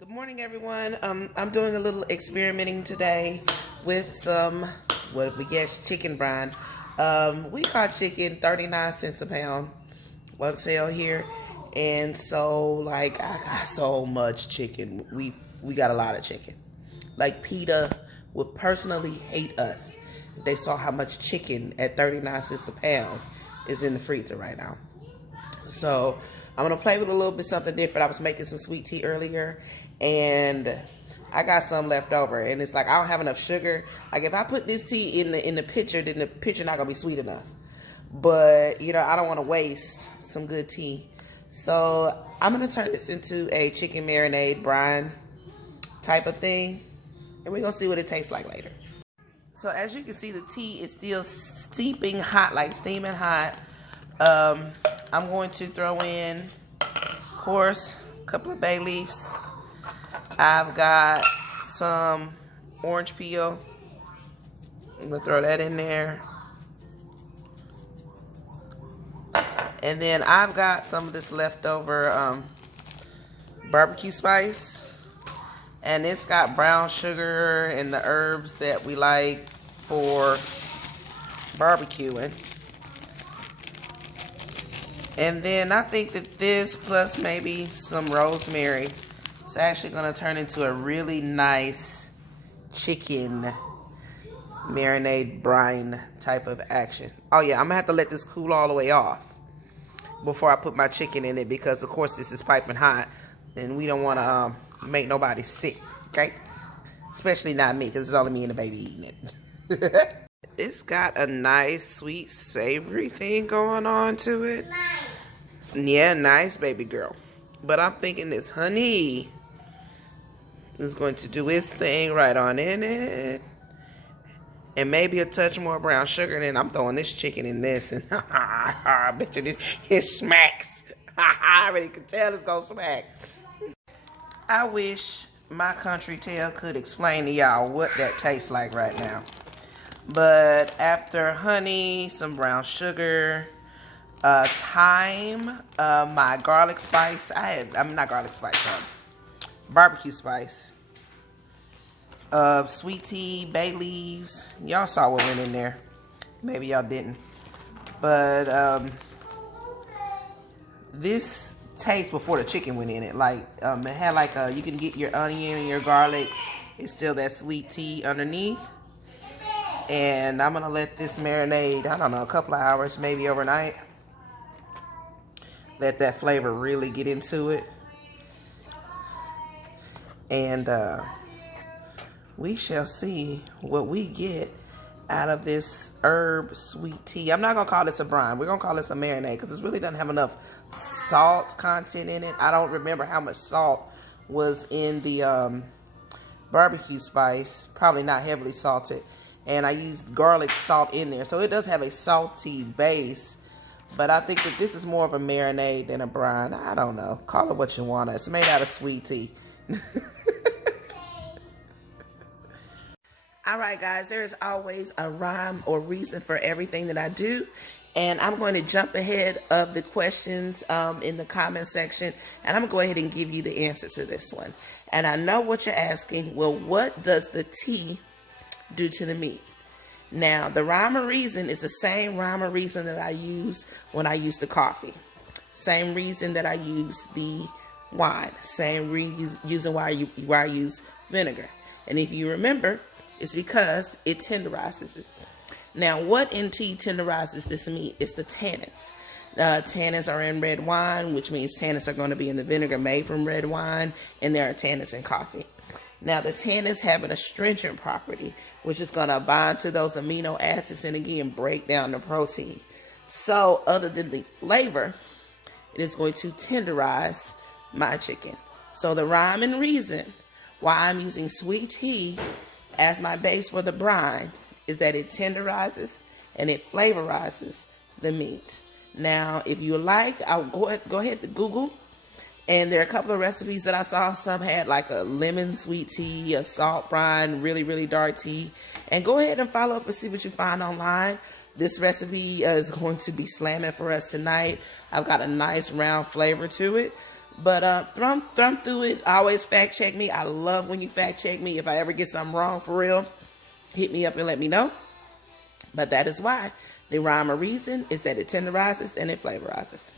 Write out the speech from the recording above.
Good morning, everyone. I'm doing a little experimenting today with some, what we guess, chicken brine. We caught chicken 39 cents a pound on sale here. And so, like, I got so much chicken. We got a lot of chicken. Like, PETA would personally hate us if they saw how much chicken at 39 cents a pound is in the freezer right now. So I'm gonna play with a little bit something different. I was making some sweet tea earlier, and I got some left over, and it's like I don't have enough sugar. Like if I put this tea in the pitcher, then the pitcher not gonna be sweet enough. But you know, I don't want to waste some good tea, so I'm gonna turn this into a chicken marinade brine type of thing, and we're gonna see what it tastes like later. So as you can see, the tea is still steeping hot, like steaming hot. I'm going to throw in, of course, a couple of bay leaves. I've got some orange peel. I'm gonna throw that in there. And then I've got some of this leftover barbecue spice. And it's got brown sugar and the herbs that we like for barbecuing. And then I think that this plus maybe some rosemary is actually going to turn into a really nice chicken marinade brine type of action. Oh yeah, I'm going to have to let this cool all the way off before I put my chicken in it, because of course this is piping hot and we don't want to make nobody sick, okay? Especially not me, because it's only me and the baby eating it. It's got a nice sweet savory thing going on to it. Yeah, nice, baby girl. But I'm thinking this honey is going to do its thing right on in it. And maybe a touch more brown sugar. And then I'm throwing this chicken in this. And I bet you this, it smacks. I already can tell it's going to smack. I wish my country tale could explain to y'all what that tastes like right now. But after honey, some brown sugar, thyme, my garlic spice. Barbecue spice. Sweet tea, bay leaves. Y'all saw what went in there. Maybe y'all didn't. But this tastes before the chicken went in it. Like it had like you can get your onion and your garlic. It's still that sweet tea underneath. And I'm gonna let this marinade, I don't know, a couple of hours, maybe overnight. Let that flavor really get into it. And we shall see what we get out of this herb sweet tea. I'm not gonna call this a brine. We're gonna call this a marinade because this really doesn't have enough salt content in it. I don't remember how much salt was in the barbecue spice. Probably not heavily salted. And I used garlic salt in there. So it does have a salty base. But I think that this is more of a marinade than a brine. I don't know. Call it what you want. It's made out of sweet tea. All right, guys. There is always a rhyme or reason for everything that I do. And I'm going to jump ahead of the questions in the comment section. And I'm going to go ahead and give you the answer to this one. And I know what you're asking. Well, what does the tea do to the meat? Now, the rhyme or reason is the same rhyme or reason that I use when I use the coffee. Same reason that I use the wine. Same reason why I use vinegar. And if you remember, it's because it tenderizes it. Now, what in tea tenderizes this meat? It's the tannins. Tannins are in red wine, which means tannins are going to be in the vinegar made from red wine, and there are tannins in coffee. Now, the tannins have an astringent property, which is going to bind to those amino acids and, again, break down the protein. So, other than the flavor, it is going to tenderize my chicken. So, the rhyme and reason why I'm using sweet tea as my base for the brine is that it tenderizes and it flavorizes the meat. Now, if you like, I'll go ahead to Google. And there are a couple of recipes that I saw. Some had like a lemon sweet tea, a salt brine, really, really dark tea. And go ahead and follow up and see what you find online. This recipe is going to be slamming for us tonight. I've got a nice round flavor to it. But thumb through it. Always fact check me. I love when you fact check me. If I ever get something wrong for real, hit me up and let me know. But that is why the rhyme or reason is that it tenderizes and it flavorizes.